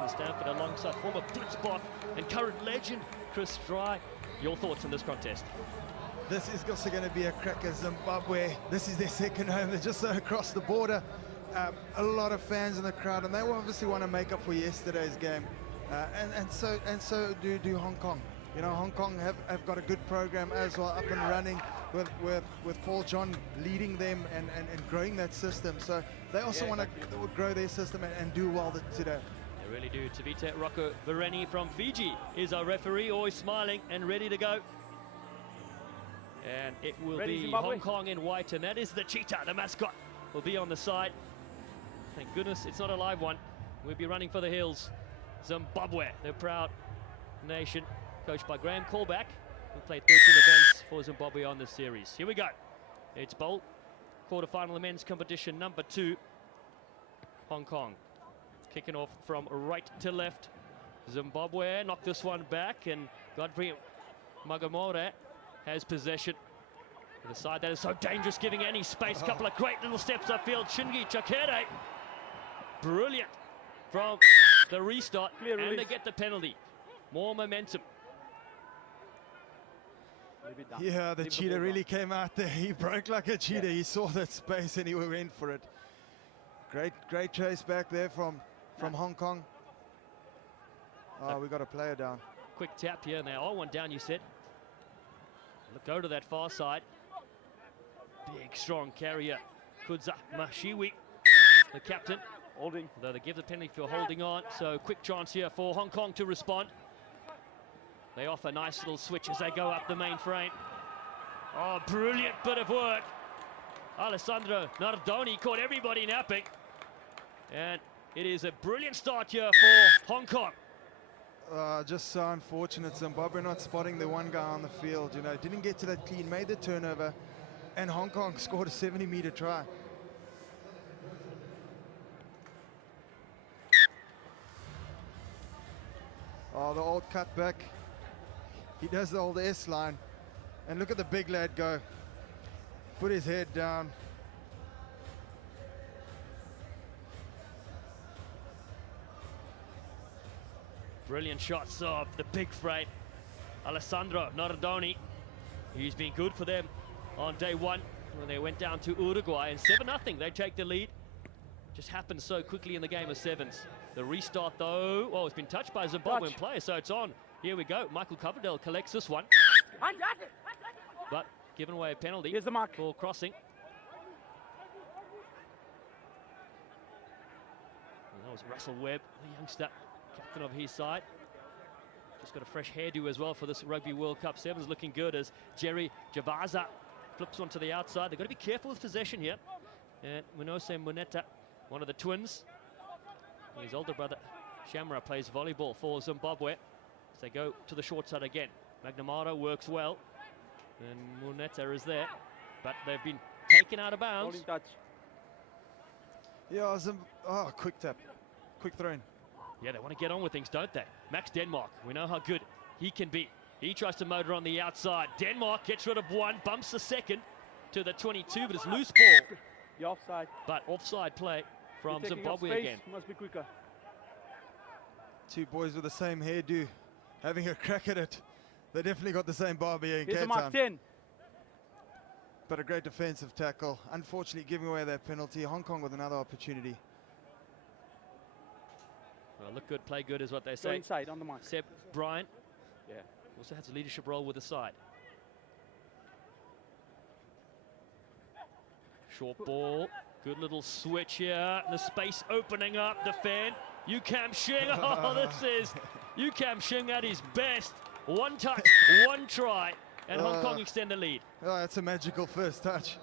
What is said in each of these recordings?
down in Stanford alongside former Blitzbot and current legend Chris Dry. Your thoughts on this contest? This is also going to be a cracker. Zimbabwe, this is their second home. They're just across the border. A lot of fans in the crowd, and they obviously want to make up for yesterday's game. And so do Hong Kong. You know, Hong Kong have got a good program as well, up and running with Paul John leading them and growing that system. So they also want to grow their system and do well today. They really do. Tavita Rocco Vireni from Fiji is our referee, always smiling and ready to go. And it will be Zimbabwe. Hong Kong in white, and that is the cheetah, the mascot, will be on the side. Thank goodness it's not a live one. We'll be running for the hills. Zimbabwe, the proud nation, coached by Graham Callback, who played 13 events for Zimbabwe on this series. Here we go. It's bowl quarterfinal of men's competition number 2. Hong Kong kicking off from right to left. Zimbabwe knocked this one back, and Godfrey Magamore has possession. The side that is so dangerous, giving any space. Couple of great little steps upfield. Shingi Chakere, brilliant from the restart, and they get the penalty. More momentum. Yeah, the cheetah really came out there. He broke like a cheetah. He saw that space and he went for it. Great chase back there from Hong Kong. Oh, we got a player down. Quick tap here, and they are one down, you said. Look, go to that far side. Big, strong carrier, Kudza Mashiwi, the captain. Holding. Though they give the penalty for holding on, so quick chance here for Hong Kong to respond. They offer a nice little switch as they go up the main frame. Oh, brilliant bit of work. Alessandro Nardoni caught everybody napping. And it is a brilliant start here for Hong Kong. Just so unfortunate, Zimbabwe not spotting the one guy on the field. You know, didn't get to that clean, made the turnover, and Hong Kong scored a 70-meter try. Oh, the old cutback. He does the old S line. And look at the big lad go. Put his head down. Brilliant shots of the big freight. Alessandro Nardoni. He's been good for them on day 1 when they went down to Uruguay, and 7-0. They take the lead. Just happened so quickly in the game of sevens. The restart, though, oh, it's been touched by a Zimbabwean player, so it's on. Here we go. Michael Coverdale collects this one. But given away a penalty. Here's the mark for crossing. And that was Russell Webb, the youngster, captain of his side. Just got a fresh hairdo as well for this Rugby World Cup Sevens, looking good as Jerry Javaza flips onto the outside. They've got to be careful with possession here. And Munose Muneta, one of the twins, his older brother Shamra, plays volleyball for Zimbabwe. As they go to the short side again. McNamara works well, and Muneta is there, but they've been taken out of bounds. Holding touch. Yeah, quick tap, quick throw in. Yeah, they want to get on with things, don't they? Max Denmark, we know how good he can be. He tries to motor on the outside. Denmark gets rid of one, bumps the second to the 22, but it's loose ball. You're offside. But offside play from Zimbabwe again. Must be quicker. Two boys with the same hairdo, having a crack at it. They definitely got the same Barbie in Here's Cape a mark Town. 10. But a great defensive tackle. Unfortunately, giving away that penalty. Hong Kong with another opportunity. Well, look good, play good is what they Go say. inside on the mark. Seb Bryant Yeah. also has a leadership role with the side. Short ball, good little switch here. The space opening up, the fan. Yukam Shing, oh, this is Yukam Shing at his best. One touch, one try, and Hong Kong extend the lead. Oh, that's a magical first touch.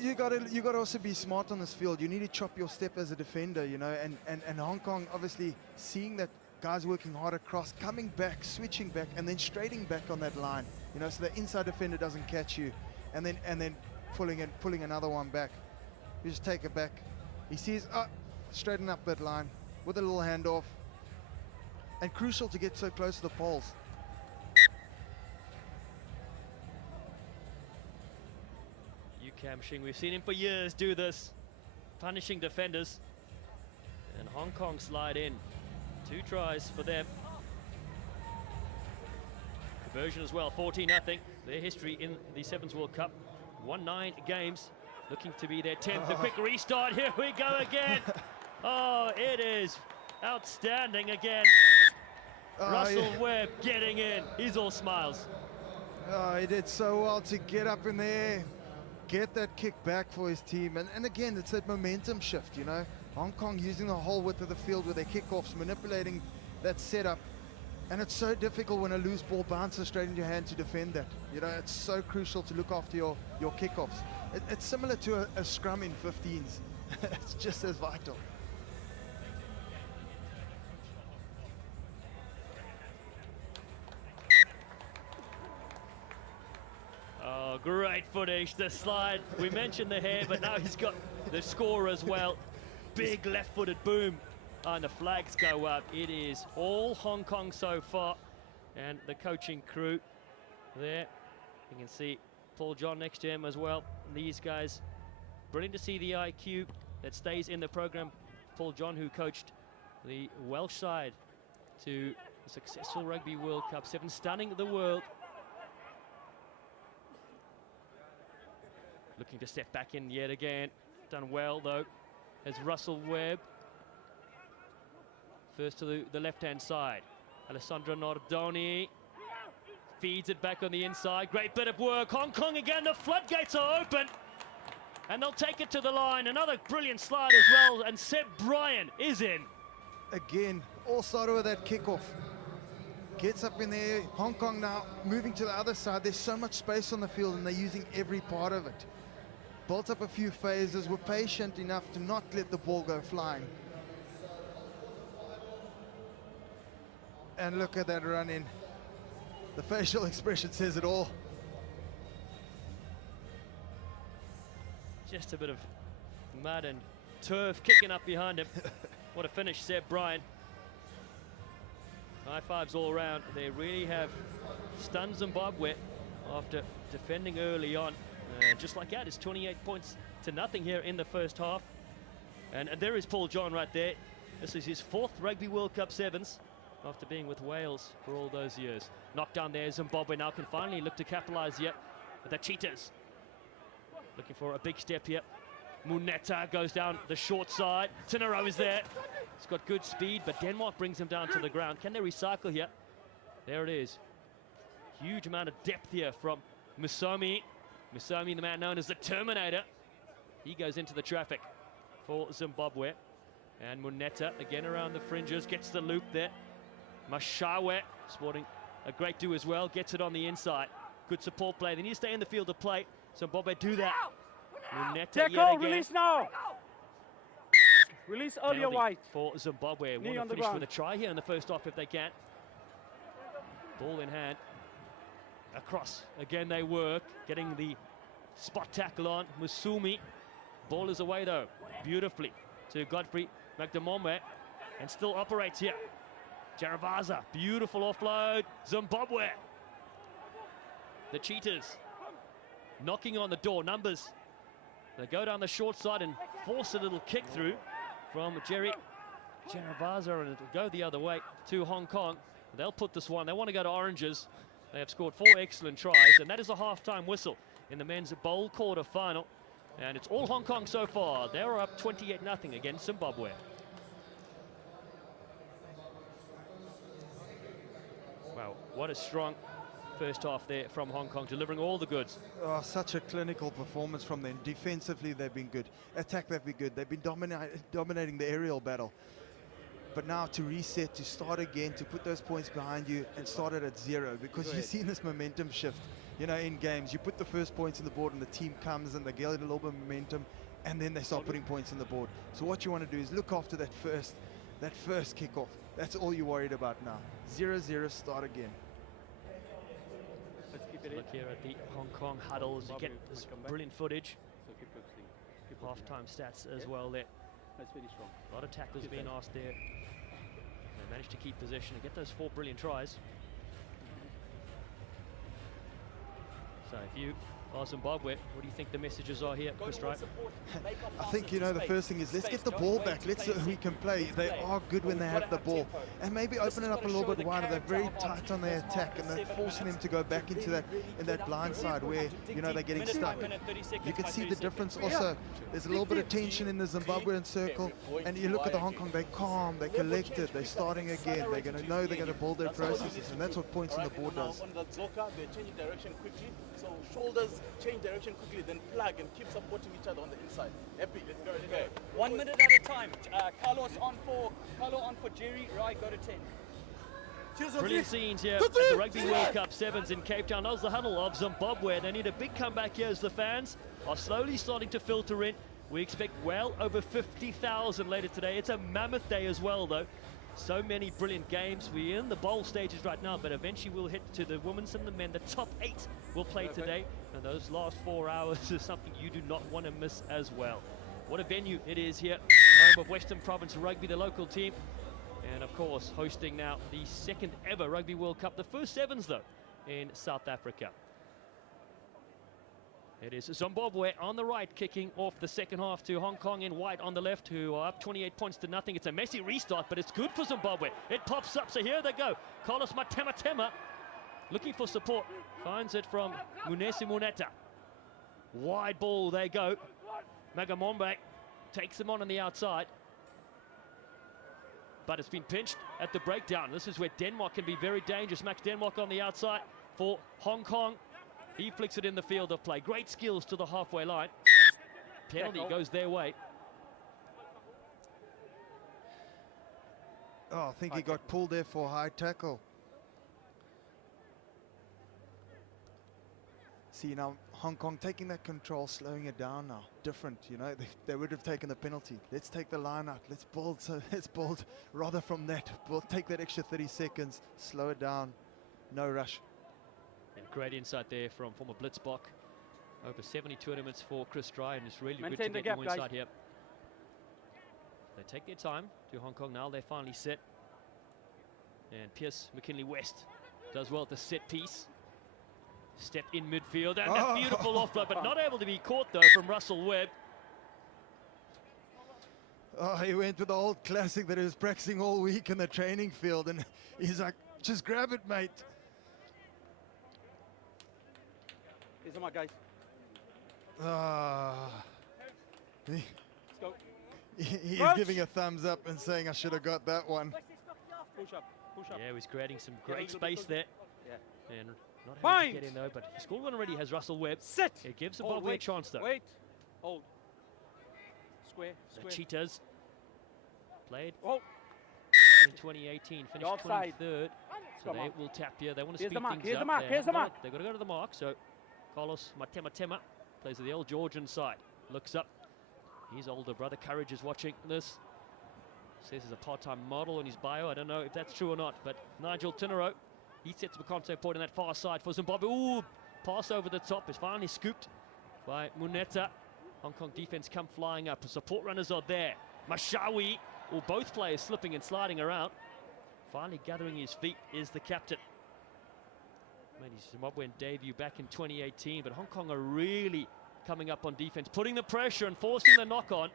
You gotta also be smart on this field. You need to chop your step as a defender, you know, and Hong Kong obviously seeing that guys working hard across, coming back, switching back, and then straighting back on that line, you know, so the inside defender doesn't catch you, and then pulling another one back. You just take it back. He sees, straighten up that line with a little handoff, and crucial to get so close to the poles. Yukam Shing, we've seen him for years do this, punishing defenders, and Hong Kong slide in. 2 tries for them. Conversion as well, 14-0. Their history in the Sevens World Cup, won 9 games, looking to be their 10th. A quick restart, here we go again. Oh, it is outstanding again. Russell Webb getting in, he's all smiles. Oh, he did so well to get up in there, get that kick back for his team. And again, it's that momentum shift, you know. Hong Kong using the whole width of the field with their kickoffs, manipulating that setup. And it's so difficult when a loose ball bounces straight into your hand to defend that. You know, it's so crucial to look after your kickoffs. It's similar to a scrum in 15s. It's just as vital. Oh, great footage, the slide. We mentioned the hair, but now he's got the score as well. Big left-footed boom. And the flags go up. It is all Hong Kong so far. And the coaching crew there. You can see Paul John next to him as well. These guys, brilliant to see the IQ that stays in the program. Paul John, who coached the Welsh side to a successful Rugby World Cup 7, stunning the world. Looking to step back in yet again. Done well though, as Russell Webb. First to the left-hand side. Alessandro Nordoni feeds it back on the inside. Great bit of work. Hong Kong again. The floodgates are open. And they'll take it to the line. Another brilliant slide as well. And Seb Bryan is in. Again, all started with that kickoff. Gets up in there. Hong Kong now moving to the other side. There's so much space on the field and they're using every part of it. Built up a few phases. Were patient enough to not let the ball go flying. And look at that run in. The facial expression says it all. Just a bit of mud and turf kicking up behind him. What a finish, Seb Bryan. High fives all around. They really have stunned Zimbabwe after defending early on. Just like that, it's 28 points to nothing here in the first half. And there is Paul John right there. This is his 4th Rugby World Cup 7s. After being with Wales for all those years. Knocked down there, Zimbabwe now can finally look to capitalize yet. But the Cheetahs looking for a big step here. Muneta goes down the short side. Tinaro is there. He's got good speed, but Denmark brings him down to the ground. Can they recycle here? There it is. Huge amount of depth here from Musomi. Musomi, the man known as the Terminator. He goes into the traffic for Zimbabwe. And Muneta again around the fringes, gets the loop there. Mashawe sporting a great do as well, gets it on the inside. Good support play. They need to stay in the field to play. Zimbabwe do that. Muneta yet again. Release now. Release earlier white. For Zimbabwe. Want to finish with a try here in the first half if they can. Ball in hand. Across. Again they work. Getting the spot tackle on. Musumi. Ball is away though. Beautifully to Godfrey McDermott. And still operates here. Jaravaza, beautiful offload. Zimbabwe. The Cheetahs knocking on the door. Numbers. They go down the short side and force a little kick through from Jerry Jaravaza, and it'll go the other way to Hong Kong. They'll put this one. They want to go to oranges. They have scored 4 excellent tries, and that is a half-time whistle in the men's bowl quarter final. And it's all Hong Kong so far. They're up 28-0 against Zimbabwe. Wow, what a strong first half there from Hong Kong, delivering all the goods. Oh, such a clinical performance from them. Defensively, they've been good. Attack, they've been good. They've been dominating the aerial battle. But now to reset, to start again, to put those points behind you and start it at 0, because you've seen this momentum shift. You know, in games, you put the first points on the board and the team comes and they get a little bit of momentum, and then they start putting points on the board. So what you want to do is look after that first kickoff. That's all you're worried about now. 0-0, start again. Let's look here at the Hong Kong huddles. You get this brilliant footage. Half-time stats as well there. That's very strong. A lot of tackles being asked there. They managed to keep possession and get those 4 brilliant tries. So if you by Zimbabwe. What do you think the messages are here, Chris Wright? I think, you know, the first thing is let's get the ball back. Let's we can play. They are good when they have the ball. And maybe open it up a little bit wider. They're very tight on their attack, and they're forcing them to go back into that blind side where, you know, they're getting stuck. You can see the difference also. There's a little bit of tension in the Zimbabwean circle, and you look at the Hong Kong, they're calm, they're collected, they're starting again. They're going to know they're going to build their processes, and that's what points on the board does. On the Zoka, they're changing direction quickly. So shoulders change direction quickly, then plug and keep supporting each other on the inside. Happy, let's go. Okay. 1 minute at a time. Carlo on for Jerry. Right, go to 10. Brilliant scenes here at the Rugby World Cup 7s in Cape Town. That was the huddle of Zimbabwe. They need a big comeback here as the fans are slowly starting to filter in. We expect well over 50,000 later today. It's a mammoth day as well, though. So many brilliant games. We're in the bowl stages right now, but eventually we'll hit to the women's and the men. The top 8 will play today, and those last 4 hours is something you do not want to miss as well. What a venue it is here, home of Western Province Rugby, the local team, and of course hosting now the 2nd ever Rugby World Cup, the first 7s though in South Africa. It is Zimbabwe on the right, kicking off the second half to Hong Kong in white on the left, who are up 28 points to nothing. It's a messy restart, but it's good for Zimbabwe. It pops up, so here they go. Carlos Matematema looking for support. Finds it from Munesi Muneta. Wide ball, they go. Magamombe takes him on the outside. But it's been pinched at the breakdown. This is where Denmark can be very dangerous. Max Denmark on the outside for Hong Kong. He flicks it in the field of play. Great skills to the halfway line. Penalty goes their way. Oh, I think he got pulled there for a high tackle. See, now Hong Kong taking that control, slowing it down now. Different, you know, they would have taken the penalty. Let's take the line out. Let's build. So let's build rather from that. We'll take that extra 30 seconds, slow it down, no rush. And great insight there from former Blitzbach. Over 70 tournaments for Chris Dry, and it's really good to get more insight here. They take their time to Hong Kong now. They're finally set. And Pierce McKinley West does well at the set piece. Step in midfield, and a beautiful offload, but not able to be caught though from Russell Webb. Oh, he went with the old classic that he was practicing all week in the training field, and he's like, just grab it, mate. Here's my guys. He's Coach. giving a thumbs up and saying I should have got that one. Push up, push up. Yeah, he's creating some great space there. Yeah. And not able to get in though, but he scored one already, has Russell Webb. Sit. It gives Zimbabwe a chance though. Wait. Hold. Square. The Cheetahs played Oh. in 2018, finished Offside. 23rd. So they will tap here. They want to speed Here's the mark, things here's up. the mark, here's the mark. They've got to go to the mark. So Carlos Matematema plays with the old Georgian side. Looks up. His older brother Courage is watching this. Says he's a part-time model in his bio. I don't know if that's true or not, but Nigel Tinero, he sets the contact point on that far side for Zimbabwe. Ooh, pass over the top is finally scooped by Muneta. Hong Kong defense come flying up. The support runners are there. Mashawi, both players slipping and sliding around. Finally gathering his feet is the captain. Made his Zimbabwean debut back in 2018, but Hong Kong are really coming up on defense, putting the pressure and forcing the knock-on.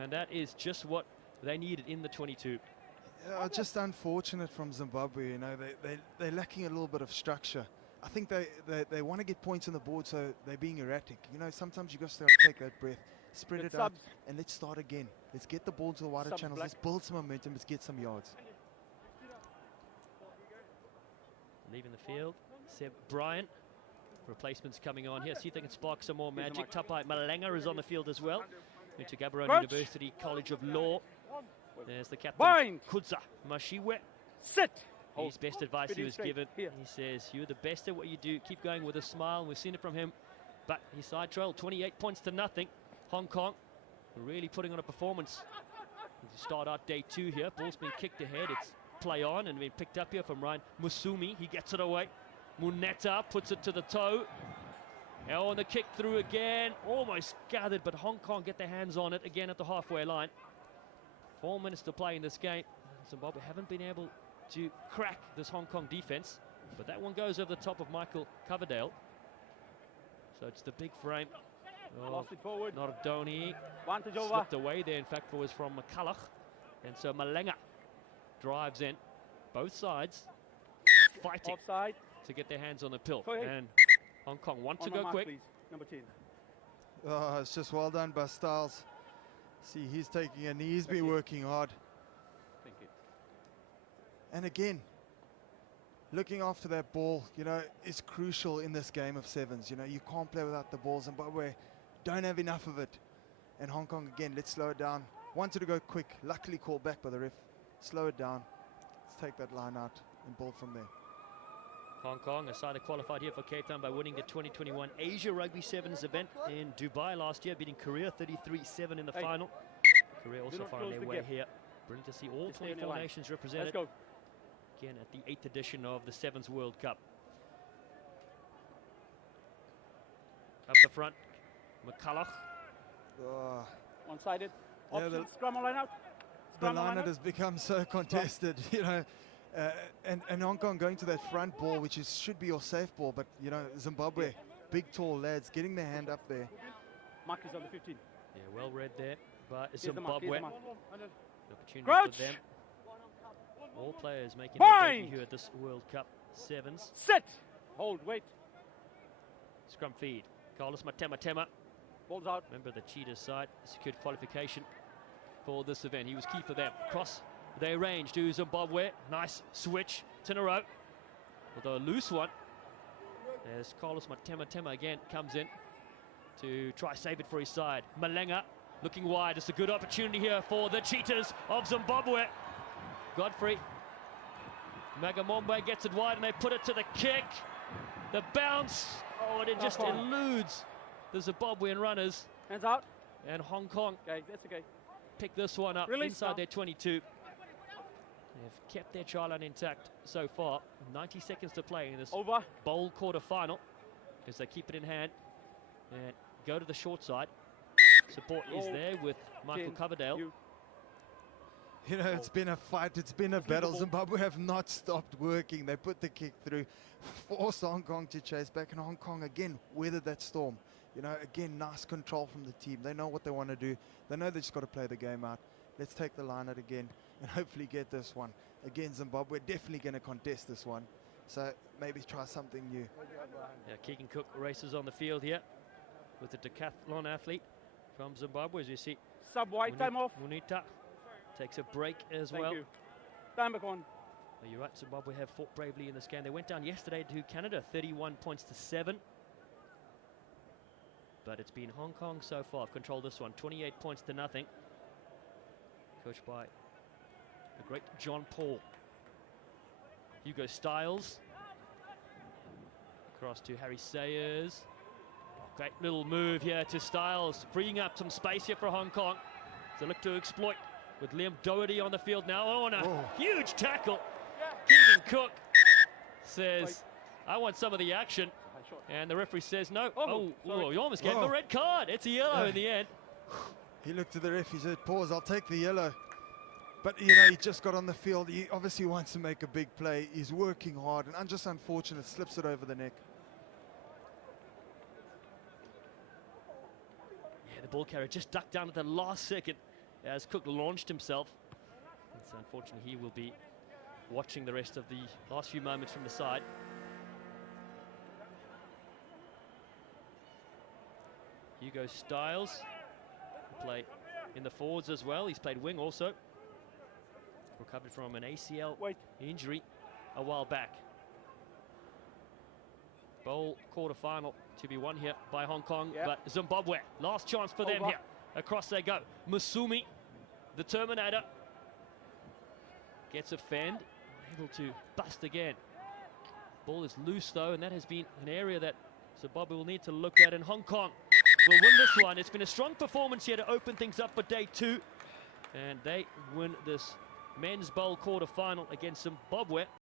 And that is just what they needed in the 22. Just unfortunate from Zimbabwe, you know, they're lacking a little bit of structure. I think they want to get points on the board, so they're being erratic. You know, sometimes you got to take that breath, spread it out, and let's start again. Let's get the ball to the wider channels. Let's build some momentum. Let's get some yards. Leaving the field, Seb Bryant. Replacements coming on here. See if they can spark some more magic. Tapai Malenga is on the field as well. Went to Gaborone University College of Law. There's the captain, Kudza Mashiwe. Sit. His best advice he was given. He says, you're the best at what you do. Keep going with a smile. We've seen it from him. But his side trailed 28 points to nothing. Hong Kong really putting on a performance. To start out day 2 here. Ball's been kicked ahead. It's play on and been picked up here from Ryan Musumi. He gets it away. Muneta puts it to the toe. Oh, and the kick through again. Almost gathered, but Hong Kong get their hands on it again at the halfway line. 4 minutes to play in this game. Zimbabwe haven't been able to crack this Hong Kong defense, but that one goes over the top of Michael Coverdale. So it's the big frame. Oh, Lost it forward. not of Doni. Vantage over. Slipped away there, in fact, was from McCulloch. And so Malenga drives in. Both sides fighting Offside. to get their hands on the pill. Go ahead. And Hong Kong want to On my go mark, quick. please. Number 10. Oh, it's just well done by Styles. See, he's taking a knee. He's been Thank you. working hard. Thank you. And again, looking after that ball, you know, is crucial in this game of sevens. You know, you can't play without the ball. Zimbabwe don't have enough of it. And Hong Kong, again, let's slow it down. Wanted to go quick. Luckily called back by the ref. Slow it down. Let's take that line out and build from there. Hong Kong, a side that qualified here for Cape Town by winning the 2021 Asia Rugby Sevens event in Dubai last year, beating Korea 33-7 in the final. Korea also not finding close their the way gap. here. Brilliant to see all Just stay on your 24 line. nations Let's represented go. again at the 8th edition of the Sevens World Cup. Up the front, McCulloch. Oh, One-sided. Yeah, Option. the- Scrum line out. the Scrum line out. has become so contested, you know. And Hong Kong going to that front ball, which should be your safe ball, but, you know, Zimbabwe, big, tall lads, getting their hand up there. Mark is on the 15. Yeah, well read there, but Here's the mark. Here's Zimbabwe, the mark. the opportunity Crouch. for them. All players making their Bind. debut here at this World Cup Sevens. Set. Hold. Wait. Scrum feed. Carlos Matema. Balls out. Remember the Cheetahs side secured qualification for this event. He was key for them. Cross their range to Zimbabwe. Nice switch. Tinero. Although a loose one. As Carlos Matema again comes in to try save it for his side. Malenga looking wide. It's a good opportunity here for the Cheetahs of Zimbabwe. Godfrey. Magamombe gets it wide and they put it to the kick. The bounce. Oh, and it just eludes the Zimbabwean runners. Hands out. And Hong Kong Okay, that's okay. pick this one up Release inside now. their 22. They've kept their try line intact so far. 90 seconds to play in this Over. bowl quarter-final as they keep it in hand and go to the short side. Support is Roll. there with Michael 10. Coverdale. You know, it's been a fight, it's been a battle. Zimbabwe have not stopped working. They put the kick through, forced Hong Kong to chase back, and Hong Kong again weathered that storm. You know, again, nice control from the team. They know what they want to do. They know they just got to play the game out. Let's take the line out again and hopefully get this one. Again, Zimbabwe definitely going to contest this one. So maybe try something new. Yeah, Keegan Cook races on the field here with the decathlon athlete from Zimbabwe, as you see. Sub wide. Time off. Munita takes a break as Thank well. you. Time back on. Oh, you're right, Zimbabwe have fought bravely in this game. They went down yesterday to Canada, 31 points to 7. But it's been Hong Kong so far. I've controlled this one, 28 points to nothing. Coached by the great John Paul. Hugo Styles. Across to Harry Sayers. Great little move here to Styles, freeing up some space here for Hong Kong. To look to exploit with Liam Doherty on the field now. Oh, and a huge tackle. Keegan Cook says, I want some of the action. And the referee says no. Oh, you almost gave him a red card. It's a yellow in the end. He looked at the ref, he said, pause, I'll take the yellow. But, you know, he just got on the field. He obviously wants to make a big play. He's working hard, and just unfortunate, slips it over the neck. Yeah, the ball carrier just ducked down at the last second as Cook launched himself. And so unfortunately, he will be watching the rest of the last few moments from the side. Hugo Styles play in the forwards as well. He's played wing also. Recovered from an ACL injury a while back. Bowl quarter-final to be won here by Hong Kong, but Zimbabwe, last chance for them here. Across they go. Musumi, the Terminator, gets a fend, able to bust again. Ball is loose though, and that has been an area that Zimbabwe will need to look at, and Hong Kong will win this one. It's been a strong performance here to open things up for day 2, and they win this men's bowl quarter-final against Zimbabwe.